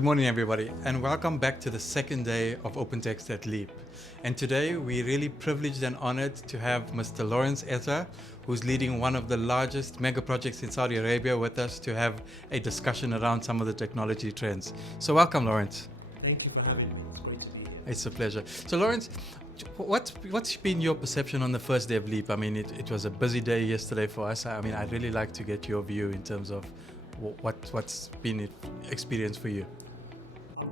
Good morning, everybody, and welcome back to the second day of OpenText at Leap. And today, we're really privileged and honored to have Mr. Lawrence Etta, who's leading one of the largest mega projects in Saudi Arabia, with us to have a discussion around some of the technology trends. So welcome, Lawrence. Thank you for having me. It's great to be here. It's a pleasure. So Lawrence, what's been your perception on the first day of Leap? I mean, it was a busy day yesterday for us. I mean, I'd really like to get your view in terms of what's been the experience for you.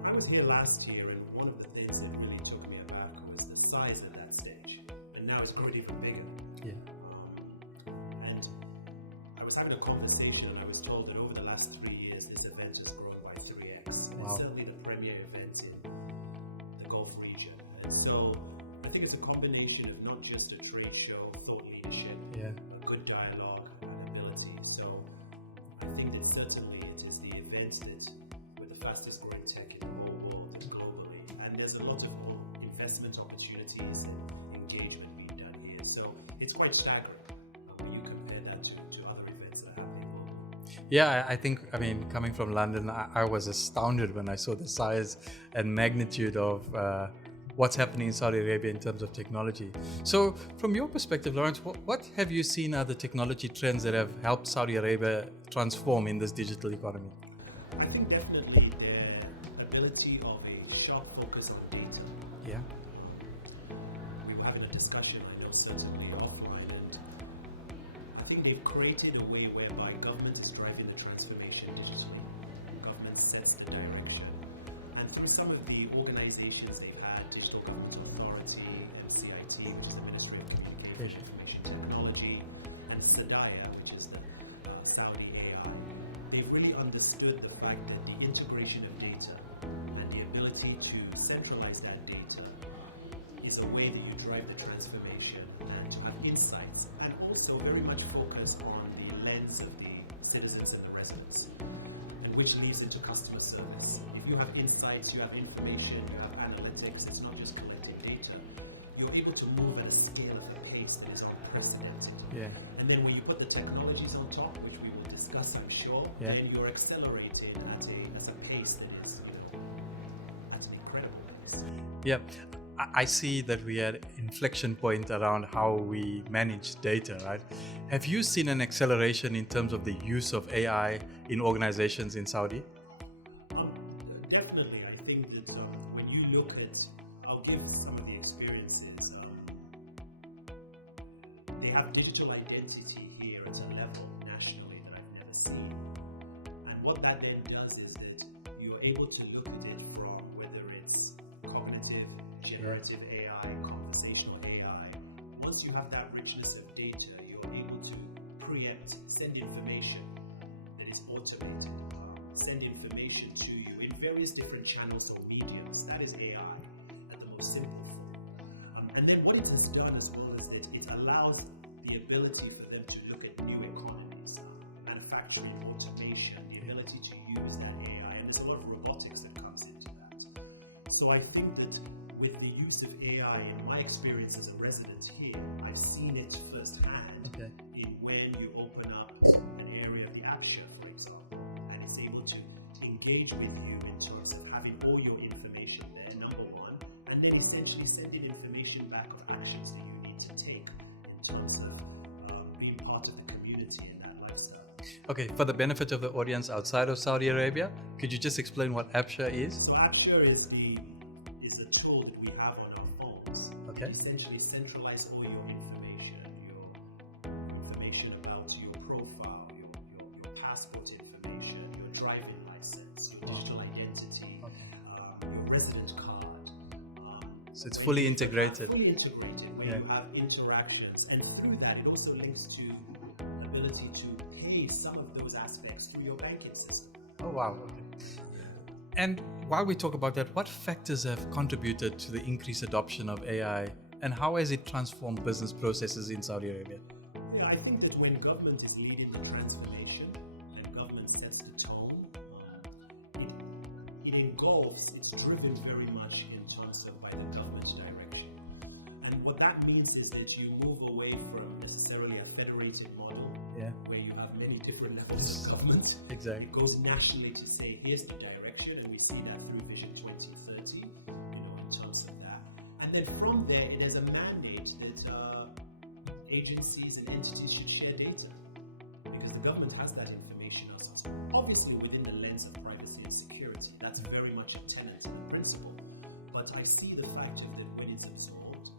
I was here last year, and one of the things that really took me aback was the size of that stage. And now it's grown even bigger. Yeah. And I was having a conversation, and I was told that over the last 3 years, this event has grown by 3x. And Wow. it's certainly the premier event in the Gulf region. And so I think it's a combination of not just a trade show, thought leadership, Yeah. a good dialogue and ability. So I think that certainly it is the event that with the fastest growing tech in the whole world globally, and there's a lot of investment opportunities and engagement being done here. So it's quite staggering when you compare that to other events that are happening globally. Yeah, I think, coming from London, I was astounded when I saw the size and magnitude of what's happening in Saudi Arabia in terms of technology. So from your perspective, Lawrence, what have you seen are the technology trends that have helped Saudi Arabia transform in this digital economy? I think definitely the ability of a sharp focus on data. Yeah. We were having a discussion with them certainly offline, and I think they've created a way whereby government is driving the transformation digitally. Government sets the direction, and through some of the organizations they've had, Digital Government Authority, and CIT, which is the Ministry of Communication Information Technology, and SADAIA, which is the Saudi AI, they've really understood the fact that the integration of data and the ability to centralize that data is a way that you drive the transformation and to have insights, and also very much focus on the lens of the citizens and the residents, and which leads into customer service. If you have insights, you have information, you have analytics, it's not just collecting data. You're able to move at a scale of pace that is unprecedented. Yeah. And then when you put the technologies on top, which we will discuss, I'm sure, Yeah. then you're accelerating at a pace that is at an incredible pace. Yeah, I see that we are at an inflection point around how we manage data, right? Have you seen an acceleration in terms of the use of AI in organizations in Saudi? Definitely, I think that when you look at, I'll give some of the experiences. They have digital identity here at a level nationally that I've never seen. And what that then does is that you're able to look at it from whether it's cognitive, generative AI, conversational AI. Once you have that richness of data, you're able to preempt, send information that is automated, send information to you in various different channels or mediums. That is AI at the most simple form. And then what it has done as well is that it allows the ability for them to look at new economies, manufacturing, automation, the ability to use that AI. And there's a lot of robotics that comes into that. So I think that with the use of AI, in my experience as a resident here, I've seen it firsthand in when you open up an area of the Abshire, for example, and it's able to engage with you in terms of having all your information there, number one, and then essentially sending information back of actions that you need to take in terms of being part of the community in that lifestyle. Okay, for the benefit of the audience outside of Saudi Arabia, could you just explain what Abshire is? So Abshire is a tool that we have on our phones. Okay. Essentially centralize all your information about your profile, your passport information, your driving license, your digital identity, your resident card. So it's fully integrated. Fully integrated, where you have interactions, and through that it also links to ability to pay some of those aspects through your banking system. Oh, wow. Okay. And while we talk about that, what factors have contributed to the increased adoption of AI, and how has it transformed business processes in Saudi Arabia? Yeah, I think that when government is leading the transformation and government sets the tone, it engulfs, it's driven very much in terms of by the government's direction. And what that means is that you move away from necessarily a federated model where you have many different levels of government. Exactly. It goes nationally to say, here's the direction, and we we see that through Vision 2030, in terms of that. And then from there, it is a mandate that agencies and entities should share data, because the government has that information ourselves. Obviously, within the lens of privacy and security, that's very much a tenet and a principle. But I see the fact of that when it's absorbed,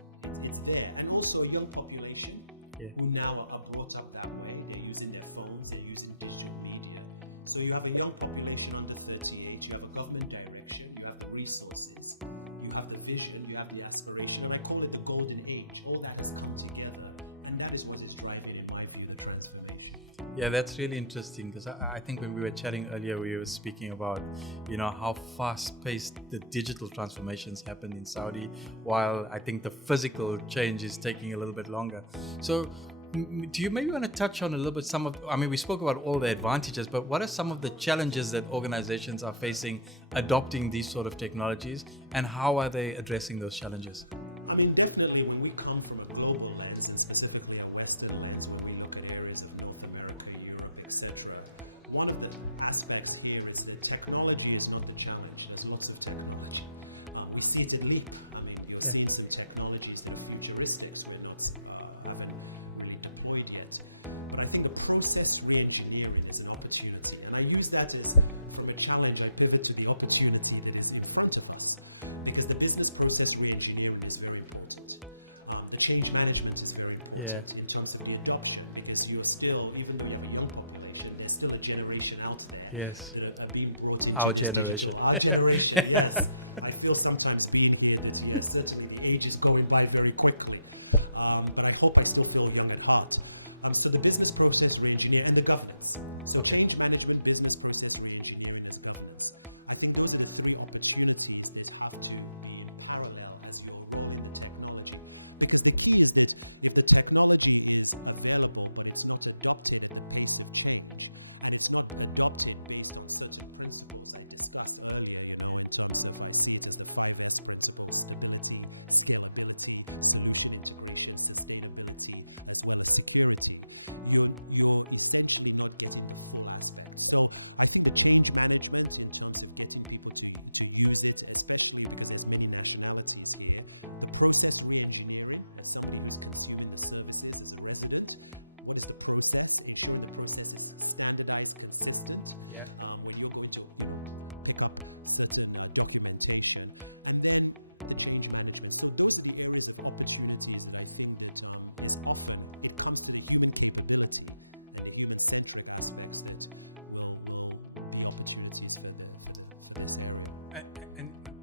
it's there. And also a young population who now are brought up that way. They're using their phones, they're using digital media. So you have a young population under 38, you have a government direction, you have the resources, you have the vision, you have the aspiration, and I call it the golden age. All that has come together, and that is what is driving, in my view, the transformation. Yeah, that's really interesting, because I think when we were chatting earlier, we were speaking about, how fast-paced the digital transformations happen in Saudi, while I think the physical change is taking a little bit longer. So do you maybe want to touch on a little bit we spoke about all the advantages, but what are some of the challenges that organizations are facing adopting these sort of technologies, and how are they addressing those challenges? Definitely when we come from a global lens, and specifically a Western lens, when we look at areas of North America, Europe, etc., one of the aspects here is that technology is not the challenge. There's lots of technology. We see it in LEAP. You're seeing some technologies that are futuristic, so we're not haven't really deployed yet. But I think a process re-engineering is an opportunity, and I use that as, from a challenge, I pivot to the opportunity that is in front of us, because the business process re-engineering is very important. The change management is very important in terms of the adoption, because you're still, even though you have a young population, there's still a generation out there that are being brought into our generation. Our generation, yes. I feel sometimes being here that certainly the age is going by very quickly, but I hope I still feel young at heart. So the business process re-engineer and the governance. So change management, business process re-engineering, and governance. I think those are the three opportunities that have to be parallel as you evolve in the technology. Because the key is that if the technology is available but it's not adopted and it's not adopted based on certain principles we discussed earlier,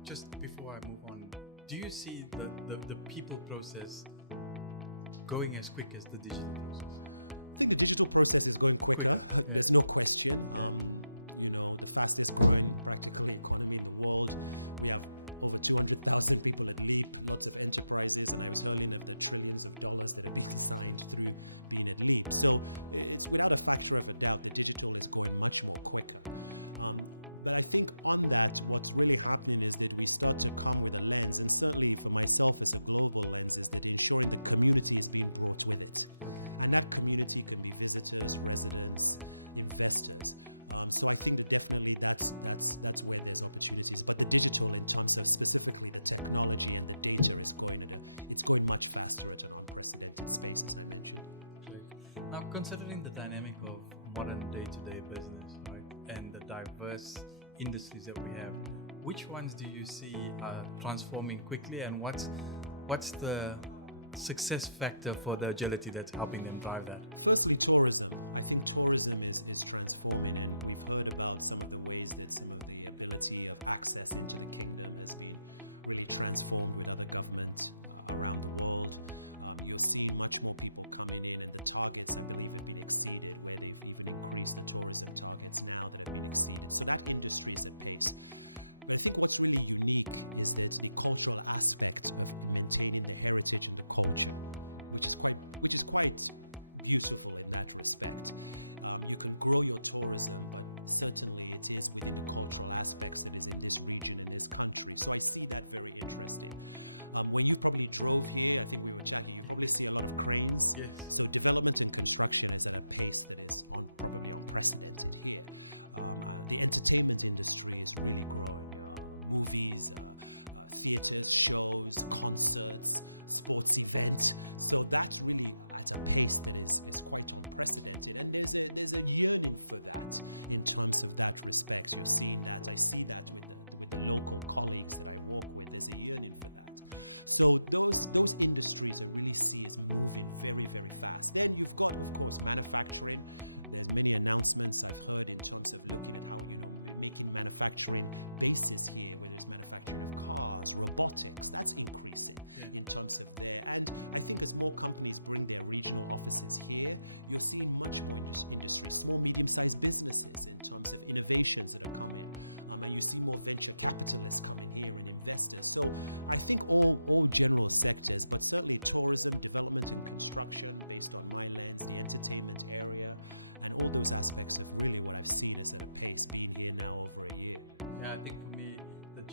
Just before I move on, do you see the people process going as quick as the digital process? The digital process is going Quicker. There's no question. Now, considering the dynamic of modern day-to-day business, right, and the diverse industries that we have, which ones do you see are transforming quickly, and what's the success factor for the agility that's helping them drive that? Firstly, tourism. I think tourism is transforming, and we've heard about some of the ways that some of the ability of access into the kingdom has been really transformed with other governments around the world. You'll see much more people coming in at the targets that we've exceeded already. Yes.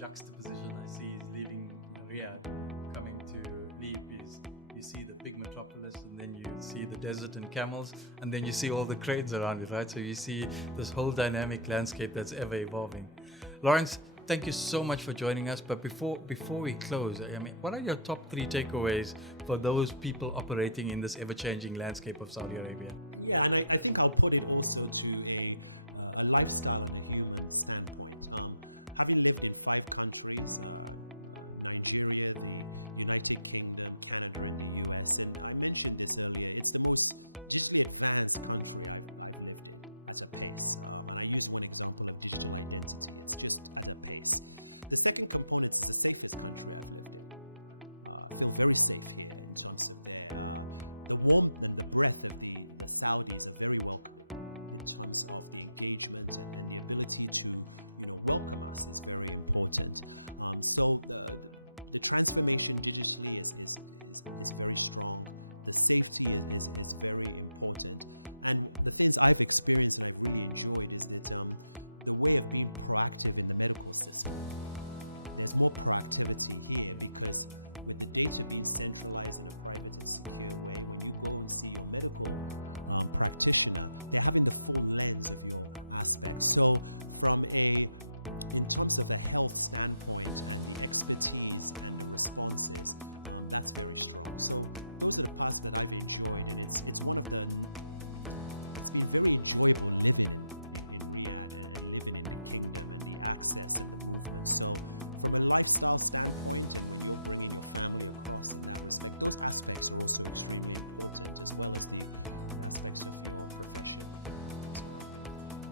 juxtaposition I see is leaving Riyadh, coming to Leap is you see the big metropolis, and then you see the desert and camels, and then you see all the cranes around it, right? So you see this whole dynamic landscape that's ever evolving. Lawrence, thank you so much for joining us. But before we close, I mean, what are your top 3 takeaways for those people operating in this ever-changing landscape of Saudi Arabia? Yeah, and I think I'll put it also to a lifestyle and a human standpoint. Having lived in 5 countries, Nigeria, the United Kingdom, Canada, and the US, and I mentioned this earlier, it's the most digitally advanced country I've lived as a place. I use one example of digital identity, it's just at the base. The second component is the safety. The growth safety in terms of the warmth and the breadth of the Saudis are very welcome in terms of the engagement and the ability to welcome us is very important. So the transformation digitally is very strong. The safety is very important. And the things I've experienced and really enjoyed is that the way of being proactive in the is more proactive here because with the data being centralized in private security, you won't see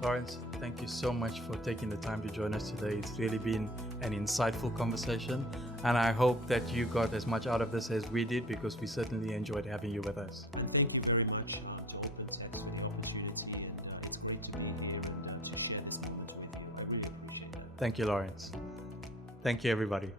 Lawrence, thank you so much for taking the time to join us today. It's really been an insightful conversation, and I hope that you got as much out of this as we did, because we certainly enjoyed having you with us. And thank you very much to Open Text for the opportunity, and it's great to be here and to share this moment with you. I really appreciate that. Thank you, Lawrence. Thank you, everybody.